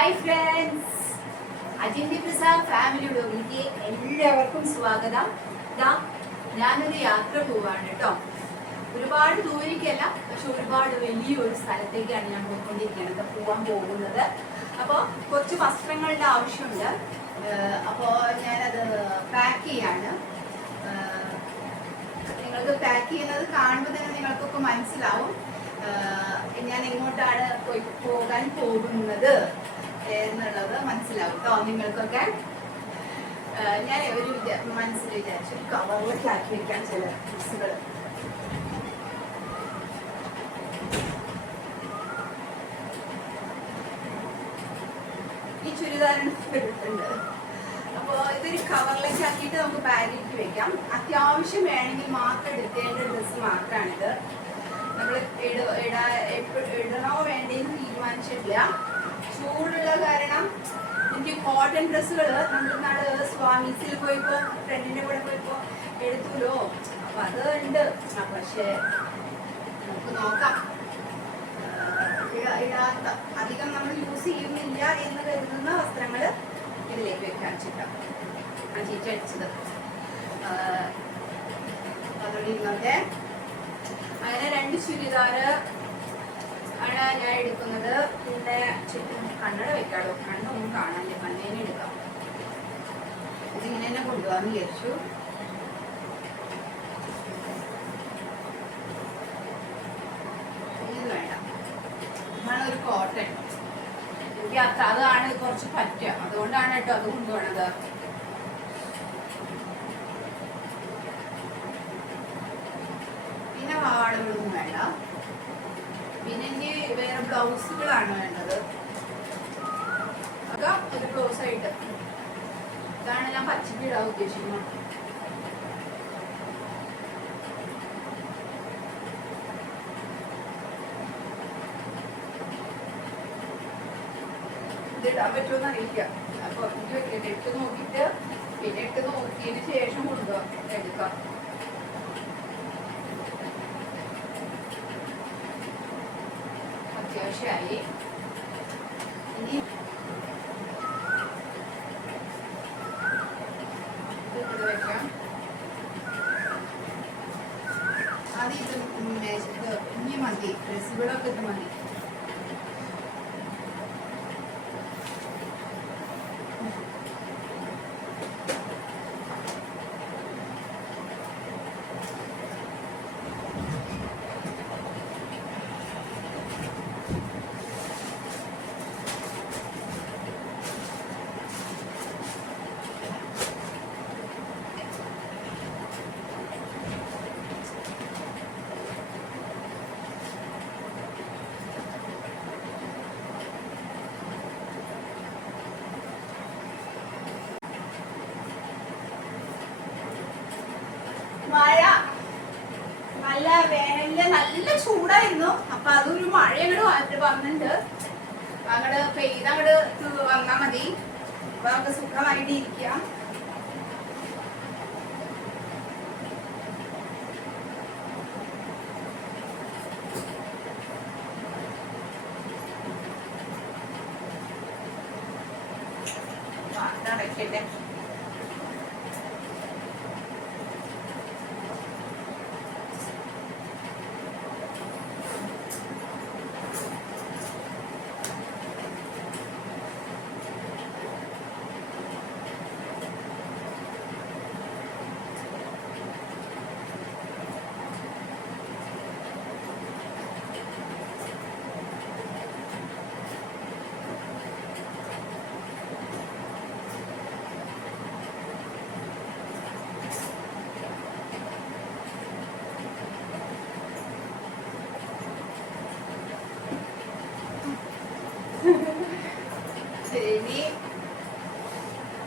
Hi friends, അജിന്റെ Prasad family വ്ലോഗിലേക്ക് എല്ലാവർക്കും സ്വാഗതം. ഞാനൊരു യാത്ര പോവാണ് കേട്ടോ. ഒരുപാട് ദൂരേക്കല്ല, പക്ഷെ ഒരുപാട് വലിയൊരു സ്ഥലത്തേക്കാണ് ഞാൻ പോയിക്കൊണ്ടിരിക്കുന്നത്, പോകാൻ പോകുന്നത്. അപ്പോൾ കുറച്ച് വസ്ത്രങ്ങളുടെ ആവശ്യമുണ്ട്. അപ്പോൾ ഞാനത് പാക്ക് ചെയ്യാണ്. നിങ്ങൾക്ക് പാക്ക് ചെയ്യുന്നത് കാണുമ്പോൾ തന്നെ നിങ്ങൾക്കൊക്കെ മനസ്സിലാവും ഞാൻ എങ്ങോട്ടാണ് പോകാൻ പോകുന്നത് എന്നുള്ളത് മനസ്സിലാവും കേട്ടോ നിങ്ങൾക്കൊക്കെ. ഞാൻ ഒരു മനസ്സിൽ വിചാരിച്ചു കവറിലൊക്കെ ആക്കി വെക്കാൻ ചില ഡ്രസ്സുകൾ. ഈ ചുരിദാറിന് എടുത്തിട്ടുണ്ട്. അപ്പോൾ ഇതൊരു കവറിലേക്ക് ആക്കിയിട്ട് നമുക്ക് ബാഗിലേക്ക് വെക്കാം. അത്യാവശ്യം വേണമെങ്കിൽ മാത്രം എടുക്കേണ്ട ഡ്രസ്സ് മാത്രമാണിത്. നമ്മൾ ഇടണോ വേണ്ടെന്ന് തീരുമാനിച്ചിട്ടില്ല. ചൂടുള്ള കാരണം എനിക്ക് കോട്ടൺ ഡ്രസ്സുകൾ നമ്മൾ നാളെ സ്വാമീസിൽ പോയപ്പോ ഫ്രണ്ടിന്റെ കൂടെ പോയപ്പോ എടുത്തുല്ലോ, അപ്പൊ അത് ഉണ്ട്. പക്ഷെ നമുക്ക് നോക്കാം. ഇടാത്ത അധികം നമ്മൾ യൂസ് ചെയ്യുന്നില്ല എന്ന് കരുതുന്ന വസ്ത്രങ്ങൾ ഇതിലേക്ക് വെക്കാൻ വെച്ചിട്ടാണ് ആ ചീറ്റടിച്ചത്. അതോടെ ഇരുന്നോട്ടെ. അങ്ങനെ 2 ചുരിദാറ് ആണ് ഞാൻ എടുക്കുന്നത്. പിന്നെ ചുറ്റും കണ്ണട വെക്കാടോ, കണ്ണൊന്നും കാണാനില്ല, കണ്ണേനെ എടുക്കാം. ഇതിങ്ങനെ തന്നെ കൊണ്ടുപോകാന്ന് വിചാരിച്ചു. ഇത് വേണ്ട, ഇതാണ് ഒരു കോട്ടൺ. എനിക്ക് അതാണ് കുറച്ച് പറ്റുക, അതുകൊണ്ടാണ് കേട്ടോ അത് കൊണ്ടുപോകണത്. പിന്നെ പാവാടകളൊന്നും വേണ്ട. പിന്നെ എനിക്ക് വേറെ ബ്ലൗസുകളാണ് വേണ്ടത്. അതൊക്കെ ഒരു ബ്ലൗസ് ആയിട്ട് ഇതാണ് ഞാൻ പച്ചക്ക് ഇടാൻ ഉദ്ദേശിക്കുന്നത്. ഇത് ഇടാൻ പറ്റുമെന്ന് അറിയില്ല. അപ്പൊ ഇട്ട് നോക്കിയിട്ട് പിന്നെ ഇട്ട് നോക്കിയതിന് ശേഷം കൊണ്ടുപോകാം, എടുക്കാം. അത്യാവശ്യമായി. ഇനി ഇത് വെക്കാം. അത് ഇത് ഇനി മതി, ഡ്രസ്സുകളൊക്കെ ഇത് മതി. മഴ നല്ല വേനലില് നല്ല ചൂടായിരുന്നു. അപ്പൊ അതൊരു മഴ അങ്ങോട്ട് വന്നിട്ടുണ്ട്. അങ്ങോട്ട് പെയ്ത് അങ്ങോട്ട് വന്നാ മതി. അപ്പൊ നമുക്ക് സുഖമായിട്ട് ഇരിക്കാം. നടക്കട്ടെ.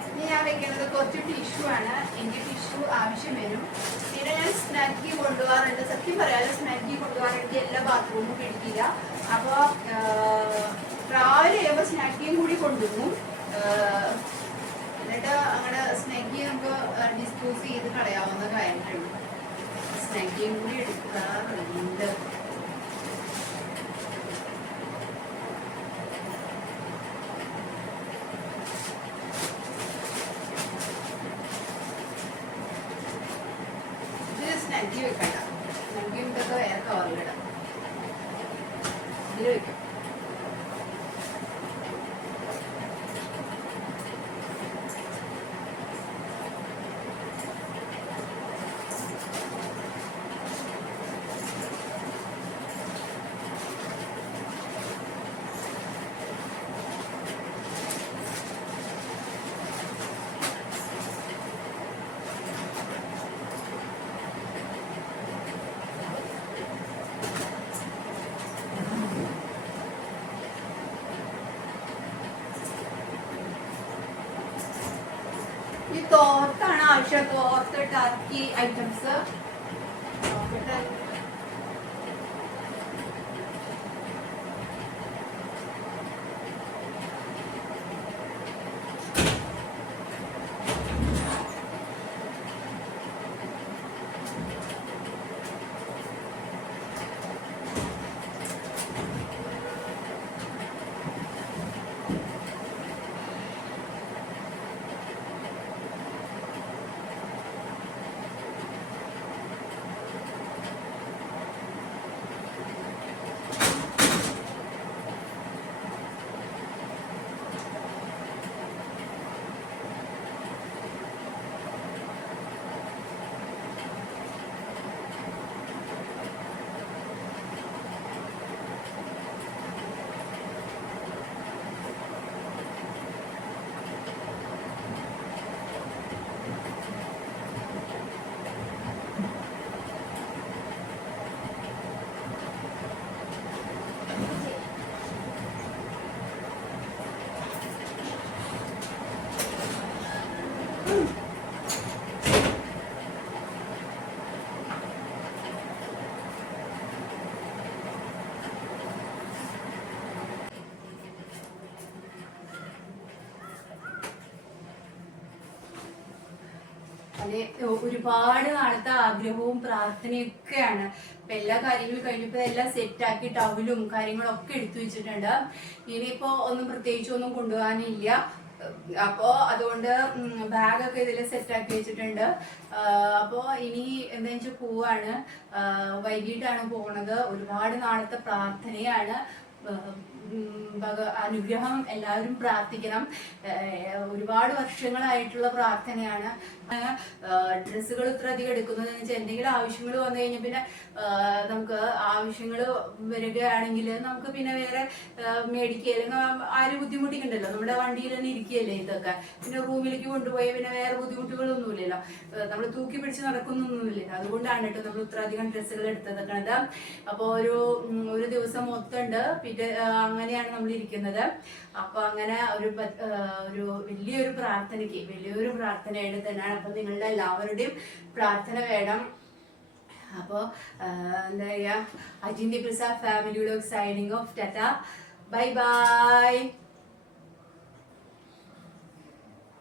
ഇനി ഞാൻ വെക്കുന്നത് കുറച്ച് ടിഷ്യൂ ആണ്. എനിക്ക് ടിഷ്യൂ ആവശ്യം വരും. പിന്നെ ഞാൻ സ്നാക്കി കൊണ്ടുപോകാറുണ്ട്. സത്യം പറയാതെ സ്നാക്കി കൊണ്ടുപോകാറുണ്ട്. എല്ലാ ബാത്റൂമും പിടിക്കില്ല. അപ്പോൾ ട്രാവൽ ചെയ്യുമ്പോൾ സ്നാക്കിയും കൂടി കൊണ്ടുപോകും. എന്നിട്ട് അങ്ങനെ സ്നാക്കി നമുക്ക് ഡിസ്പോസ് ചെയ്ത് കളയാവുന്ന കാര്യങ്ങളുള്ളൂ. സ്നാക്കിയും കൂടി എടുക്കാറുണ്ട്. സ്നാഗി വെക്കണ്ട. സ്നാഗിയും ഇതൊക്കെ വേറെ കവറിലിടാം. ഇതിൽ വെക്കാം. ഈ തോർത്താണ് ആവശ്യം. തോർത്ത് ടർക്കി ഐറ്റംസ് അതെ. ഒരുപാട് നാളത്തെ ആഗ്രഹവും പ്രാർത്ഥനയൊക്കെയാണ്. അപ്പൊ എല്ലാ കാര്യങ്ങളും കഴിഞ്ഞപ്പോ എല്ലാം സെറ്റാക്കി ടവലും കാര്യങ്ങളൊക്കെ എടുത്തു വെച്ചിട്ടുണ്ട്. ഇനിയിപ്പോ ഒന്നും പ്രത്യേകിച്ച് ഒന്നും കൊണ്ടുപോകാനില്ല. അപ്പോ അതുകൊണ്ട് ബാഗൊക്കെ ഇതിൽ സെറ്റാക്കി വെച്ചിട്ടുണ്ട്. അപ്പോ ഇനി എന്താ വെച്ചാൽ പോവാണ്. വൈകിട്ടാണ് പോണത്. ഒരുപാട് നാളത്തെ പ്രാർത്ഥനയാണ്. അനുഗ്രഹം എല്ലാവരും പ്രാർത്ഥിക്കണം. ഒരുപാട് വർഷങ്ങളായിട്ടുള്ള പ്രാർത്ഥനയാണ്. ഡ്രസ്സുകൾ ഇത്ര അധികം എടുക്കുന്നതെന്ന് വെച്ചാൽ എന്തെങ്കിലും ആവശ്യങ്ങൾ വന്നു കഴിഞ്ഞാൽ പിന്നെ നമുക്ക് ആവശ്യങ്ങൾ വരികയാണെങ്കിൽ നമുക്ക് പിന്നെ വേറെ മേടിക്കുക, അല്ലെങ്കിൽ ആരും ബുദ്ധിമുട്ടിക്കണ്ടല്ലോ. നമ്മുടെ വണ്ടിയിൽ തന്നെ ഇരിക്കുകയല്ലേ ഇതൊക്കെ. പിന്നെ റൂമിലേക്ക് കൊണ്ടുപോയി പിന്നെ വേറെ ബുദ്ധിമുട്ടുകളൊന്നുമില്ലല്ലോ. നമ്മൾ തൂക്കി പിടിച്ച് നടക്കുന്നൊന്നുമില്ല. അതുകൊണ്ടാണ് കേട്ടോ നമ്മൾ ഇത്ര അധികം ഡ്രസ്സുകൾ എടുത്തതൊക്കെ. അപ്പോൾ ഒരു ദിവസം മൊത്തമുണ്ട്. പിന്നെ അങ്ങനെയാണ് നമ്മൾ ഇരിക്കുന്നത്. അപ്പൊ അങ്ങനെ ഒരു വലിയൊരു പ്രാർത്ഥനയായിട്ട് തന്നെയാണ്. അപ്പൊ നിങ്ങളുടെ എല്ലാവരുടെയും പ്രാർത്ഥന വേണം. അപ്പോൾ എന്താ പറയുക, Ajinthya Prasad family vlog signing off. Tata, bye by.